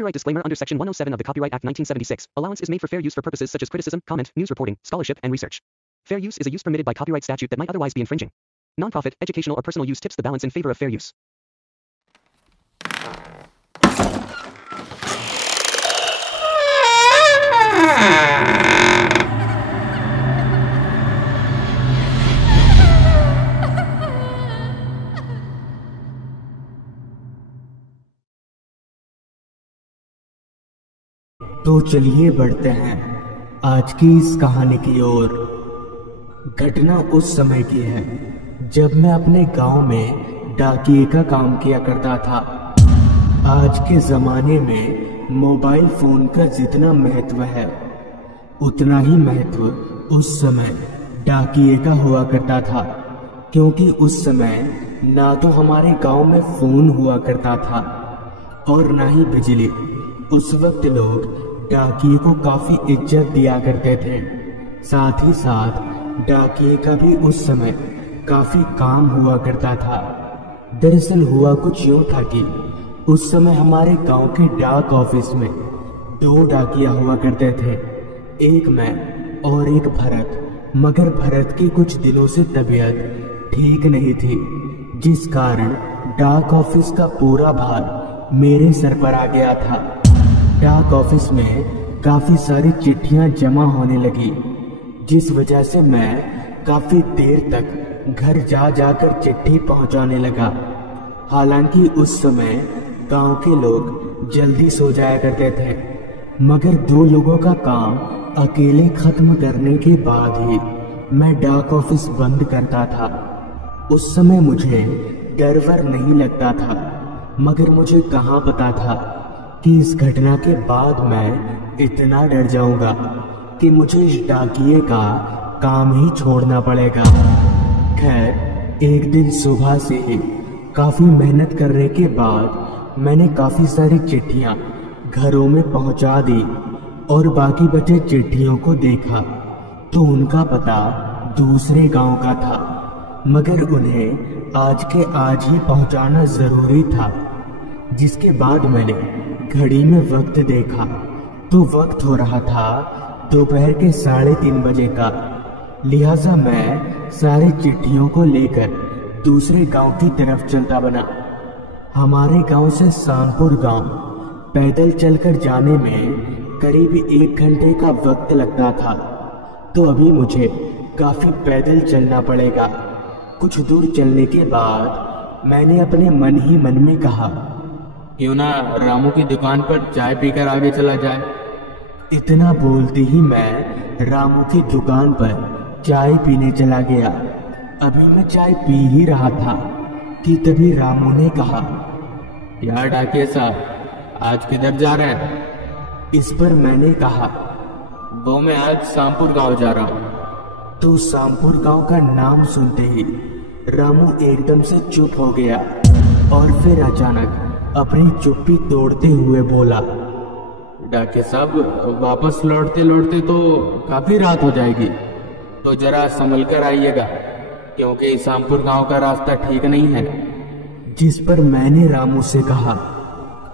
Copyright disclaimer under Section 107 of the Copyright Act 1976. Allowance is made for fair use for purposes such as criticism, comment, news reporting, scholarship, and research. Fair use is a use permitted by copyright statute that might otherwise be infringing. Nonprofit, educational, or personal use tips the balance in favor of fair use. तो चलिए बढ़ते हैं आज की इस कहानी की ओर। घटना उस समय की है जब मैं अपने गांव में डाकिये का काम किया करता था। आज के जमाने में मोबाइल फोन का जितना महत्व है उतना ही महत्व उस समय डाकिये का हुआ करता था, क्योंकि उस समय ना तो हमारे गांव में फोन हुआ करता था और ना ही बिजली। उस वक्त लोग डाकिये को काफी इज्जत दिया करते थे। साथ ही साथ डाकिये का भी उस समय काफी काम हुआ करता था। दरअसल हुआ कुछ यूं था कि उस समय हमारे गांव के डाक ऑफिस में 2 डाकिया हुआ करते थे, एक मैं और एक भरत। मगर भरत की कुछ दिनों से तबीयत ठीक नहीं थी, जिस कारण डाक ऑफिस का पूरा भार मेरे सर पर आ गया था। डाक ऑफिस में काफी सारी चिट्ठियां जमा होने लगी, जिस वजह से मैं काफी देर तक घर जा जाकर चिट्ठी पहुंचाने लगा। हालांकि उस समय गांव के लोग जल्दी सो जाया करते थे, मगर 2 लोगों का काम अकेले खत्म करने के बाद ही मैं डाक ऑफिस बंद करता था। उस समय मुझे डर वर नहीं लगता था, मगर मुझे कहाँ पता था कि इस घटना के बाद मैं इतना डर जाऊंगा कि मुझे इस डाकिये का काम ही छोड़ना पड़ेगा। खैर, एक दिन सुबह से ही काफी मेहनत करने के बाद मैंने काफी सारी चिट्ठियां घरों में पहुंचा दी और बाकी बचे चिट्ठियों को देखा तो उनका पता दूसरे गांव का था, मगर उन्हें आज के आज ही पहुंचाना जरूरी था। जिसके बाद मैंने घड़ी में वक्त देखा तो वक्त हो रहा था दोपहर के 3:30 बजे का। लिहाजा मैं सारी चिट्ठियों को लेकर दूसरे गांव की तरफ चलता बना। हमारे गांव से शामपुर गांव पैदल चलकर जाने में करीब 1 घंटे का वक्त लगता था, तो अभी मुझे काफी पैदल चलना पड़ेगा। कुछ दूर चलने के बाद मैंने अपने मन ही मन में कहा, क्यों ना रामू की दुकान पर चाय पीकर आगे चला जाए। इतना बोलते ही मैं रामू की दुकान पर चाय पीने चला गया। अभी मैं चाय पी ही रहा था कि तभी रामू ने कहा, यार डाकिया साहब, आज किधर जा रहे हैं? इस पर मैंने कहा, वो मैं आज शामपुर गांव जा रहा हूँ। तो शामपुर गांव का नाम सुनते ही रामू एकदम से चुप हो गया और फिर अचानक अपनी चुप्पी तोड़ते हुए बोला, डाकिया साहब, वापस लौटते लौटते तो काफी रात हो जाएगी, तो जरा संभल कर आइएगा, क्योंकि शामपुर गांव का रास्ता ठीक नहीं है। जिस पर मैंने रामू से कहा,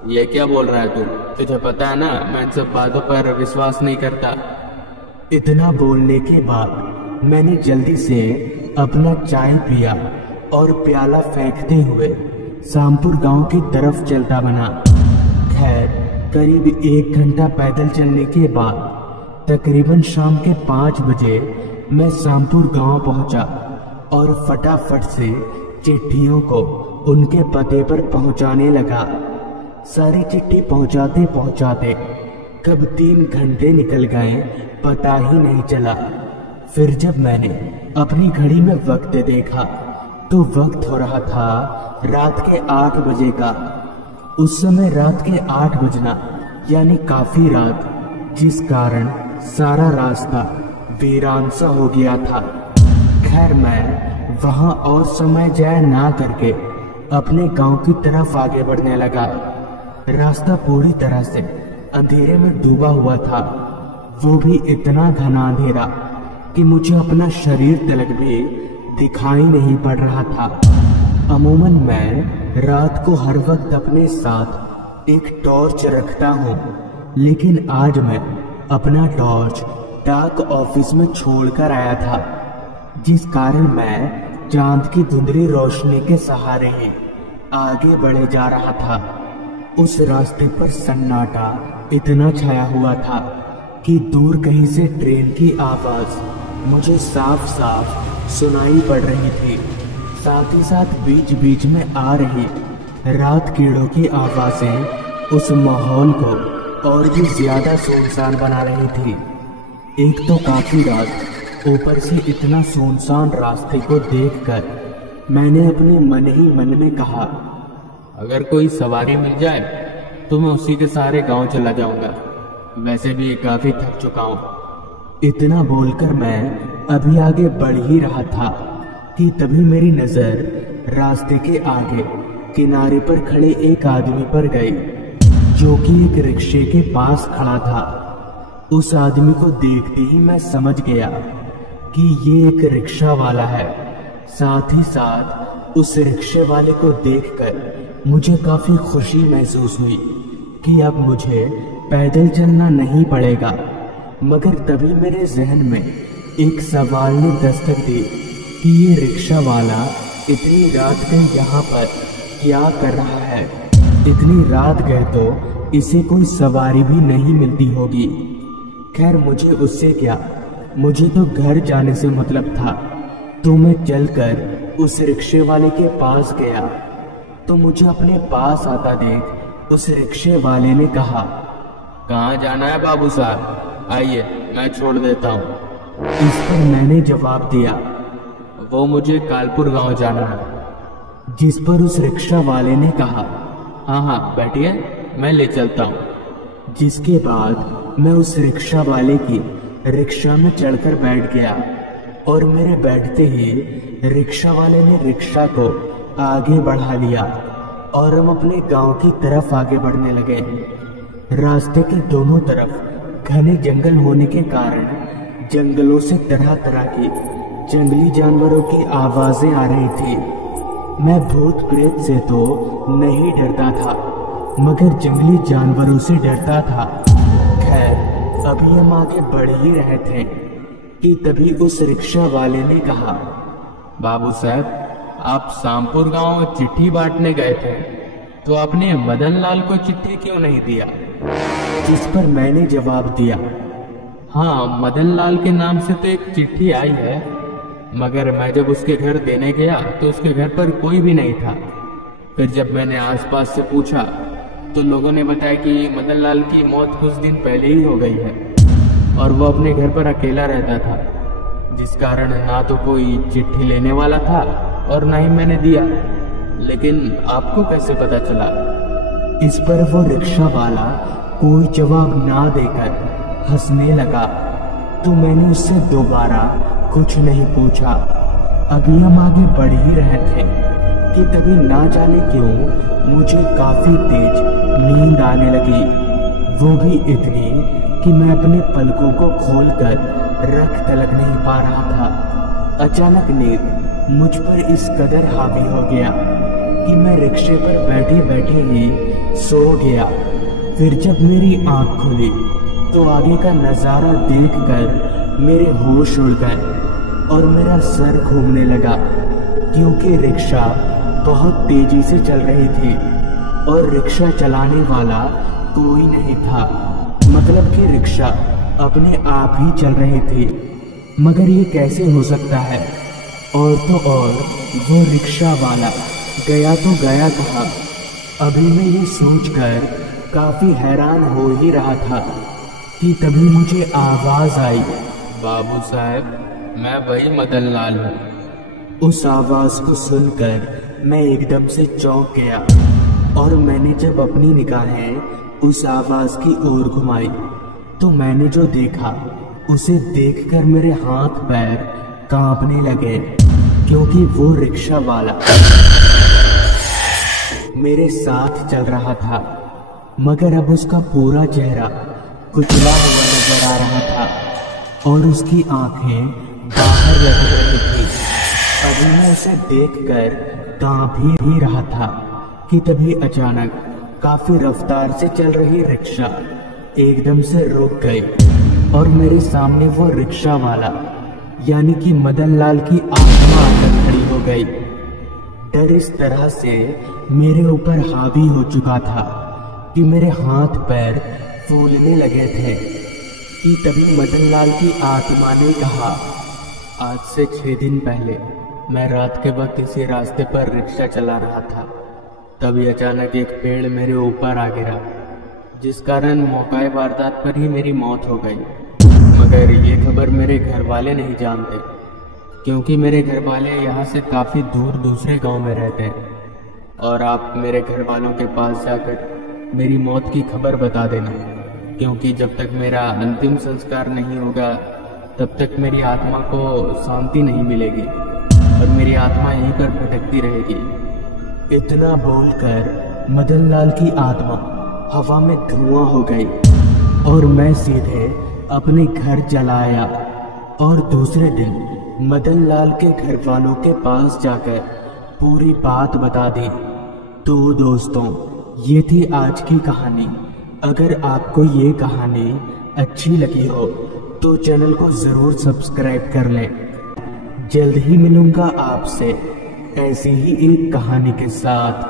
ये क्या बोल रहा है तू? तुझे पता है ना मैं इन सब बातों पर विश्वास नहीं करता। इतना बोलने के बाद मैंने जल्दी से अपना चाय पिया और प्याला फेंकते हुए शामपुर गांव की तरफ चलता बना। खैर, करीब 1 घंटा पैदल चलने के बाद तकरीबन शाम के 5 बजे मैं शामपुर गांव पहुंचा और फटाफट से चिट्ठियों को उनके पते पर पहुंचाने लगा। सारी चिट्ठी पहुंचाते पहुंचाते कब 3 घंटे निकल गए पता ही नहीं चला। फिर जब मैंने अपनी घड़ी में वक्त देखा तो वक्त हो रहा था रात के 8 बजे का। उस समय रात के 8 बजना यानी काफी रात, जिस कारण सारा रास्ता वीरान सा हो गया था। खैर, मैं वहां और समय जाया ना करके अपने गांव की तरफ आगे बढ़ने लगा। रास्ता पूरी तरह से अंधेरे में डूबा हुआ था, वो भी इतना घना अंधेरा कि मुझे अपना शरीर तलक भी दिखाई नहीं पड़ रहा था। अमूमन मैं रात को हर वक्त अपने साथ एक टॉर्च रखता हूँ, लेकिन आज मैं अपना टॉर्च डाक ऑफिस में छोड़कर आया था, जिस कारण मैं चांद की धुंधली रोशनी के सहारे ही आगे बढ़े जा रहा था। उस रास्ते पर सन्नाटा इतना छाया हुआ था कि दूर कहीं से ट्रेन की आवाज मुझे साफ साफ सुनाई पड़ रही थी। साथ ही साथ बीच बीच में आ रही रात कीड़ों की आवाजें उस माहौल को और भी ज्यादा सुनसान बना रही थी। एक तो काफी रात, ऊपर से इतना सुनसान रास्ते को देखकर मैंने अपने मन ही मन में कहा, अगर कोई सवारी मिल जाए तो मैं उसी के सहारे गांव चला जाऊंगा। वैसे भी काफी थक चुका हूँ। इतना बोलकर मैं अभी आगे बढ़ ही रहा था कि तभी मेरी नजर रास्ते के आगे किनारे पर खड़े एक आदमी पर गई, जो कि एक रिक्शे के पास खड़ा था। उस आदमी को देखते ही मैं समझ गया कि ये एक रिक्शा वाला है। साथ ही साथ उस रिक्शे वाले को देखकर मुझे काफी खुशी महसूस हुई कि अब मुझे पैदल चलना नहीं पड़ेगा। मगर तभी मेरे जहन में एक सवाल ने दस्तक दी कि ये रिक्शा वाला इतनी रात गए यहाँ पर क्या कर रहा है। इतनी रात गए तो इसे कोई सवारी भी नहीं मिलती होगी। खैर मुझे उससे क्या, मुझे तो घर जाने से मतलब था। तो मैं चलकर उस रिक्शे वाले के पास गया तो मुझे अपने पास आता देख उस रिक्शे वाले ने कहा, कहाँ जाना है बाबू साहब, आइए मैं छोड़ देता हूँ। इस पर मैंने जवाब दिया, वो मुझे कालपुर गांव जाना है। जिस पर उस रिक्शा वाले ने कहा, हाँ हाँ बैठिए, मैं ले चलता हूँ। जिसके बाद मैं उस रिक्शा वाले की रिक्शा में चढ़कर बैठ गया और मेरे बैठते ही रिक्शा वाले ने रिक्शा को आगे बढ़ा लिया और हम अपने गांव की तरफ आगे बढ़ने लगे। रास्ते के दोनों तरफ घने जंगल होने के कारण जंगलों से तरह तरह की जंगली जानवरों की आवाजें आ रही थी। मैं भूत प्रेत से तो नहीं डरता था, मगर जंगली जानवरों से डरता था। खैर अभी हम आगे बढ़ ही रहे थे कि तभी उस रिक्शा वाले ने कहा, बाबू साहब आप शामपुर गांव चिट्ठी बांटने गए थे, तो आपने मदन लाल को चिट्ठी क्यों नहीं दिया? जिस पर मैंने जवाब दिया, हाँ मदन लाल के नाम से तो एक चिट्ठी आई है, मगर मैं जब उसके घर देने गया तो उसके घर पर कोई भी नहीं था। फिर जब मैंने आसपास से पूछा तो लोगों ने बताया कि मदन लाल की मौत कुछ दिन पहले ही हो गई है और वो अपने घर पर अकेला रहता था, जिस कारण ना तो कोई चिट्ठी लेने वाला था और ना ही मैंने दिया। लेकिन आपको कैसे पता चला? इस पर वो रिक्शा वाला कोई जवाब ना देकर हंसने लगा। तो मैंने उससे दोबारा कुछ नहीं पूछा। अभी हम आगे बढ़ ही रहे थे कि तभी ना जाने क्यों मुझे काफी तेज नींद आने लगी, वो भी इतनी कि मैं अपने पलकों को खोलकर रख तलक नहीं पा रहा था। अचानक नींद मुझ पर इस कदर हावी हो गया कि मैं रिक्शे पर बैठे बैठे ही सो गया। फिर जब मेरी आंख खुली तो आगे का नजारा देखकर मेरे होश उड़ गए और मेरा सर घूमने लगा, क्योंकि रिक्शा बहुत तेजी से चल रही थी और रिक्शा चलाने वाला कोई नहीं था। मतलब कि रिक्शा अपने आप ही चल रही थी। मगर ये कैसे हो सकता है? और तो और वो रिक्शा वाला गया तो गया कहाँ? अभी मैं ये सोचकर काफी हैरान हो ही रहा था कि तभी मुझे आवाज आई, बाबू साहब मैं वही मदन लाल हूँ। उस आवाज को सुनकर मैं एकदम से चौंक गया और मैंने जब अपनी निगाहें उस आवाज की ओर घुमाई तो मैंने जो देखा उसे देखकर मेरे हाथ पैर कांपने लगे, क्योंकि वो रिक्शा वाला मेरे साथ चल रहा था, मगर अब उसका पूरा चेहरा कुचला हुआ नजर आ रहा था और उसकी आंखें बाहर लटक रही थी। अभी मैं उसे देखकर कांप ही रहा था कि तभी अचानक काफी रफ्तार से चल रही रिक्शा एकदम से रुक गई और मेरे सामने वो रिक्शा वाला यानी कि मदन लाल की आत्मा आकर खड़ी हो गई। डर इस तरह से मेरे ऊपर हावी हो चुका था कि मेरे हाथ पैर फूलने लगे थे कि तभी मदन लाल की आत्मा ने कहा, आज से 6 दिन पहले मैं रात के वक्त इसी रास्ते पर रिक्शा चला रहा था। तभी अचानक एक पेड़ मेरे ऊपर आ गिरा, जिस कारण मौके वारदात पर ही मेरी मौत हो गई। मगर ये खबर मेरे घर वाले नहीं जानते, क्योंकि मेरे घर वाले यहाँ से काफ़ी दूर दूसरे गांव में रहते हैं। और आप मेरे घर वालों के पास जाकर मेरी मौत की खबर बता देना, क्योंकि जब तक मेरा अंतिम संस्कार नहीं होगा तब तक मेरी आत्मा को शांति नहीं मिलेगी और मेरी आत्मा यहीं पर भटकती रहेगी। इतना बोलकर मदन लाल की आत्मा हवा में धुआं हो गई और मैं सीधे अपने घर चला आया और दूसरे दिन मदन लाल के घर वालों के पास जाकर पूरी बात बता दी। तो दोस्तों, ये थी आज की कहानी। अगर आपको ये कहानी अच्छी लगी हो तो चैनल को जरूर सब्सक्राइब कर लें। जल्द ही मिलूंगा आपसे ऐसी ही एक कहानी के साथ।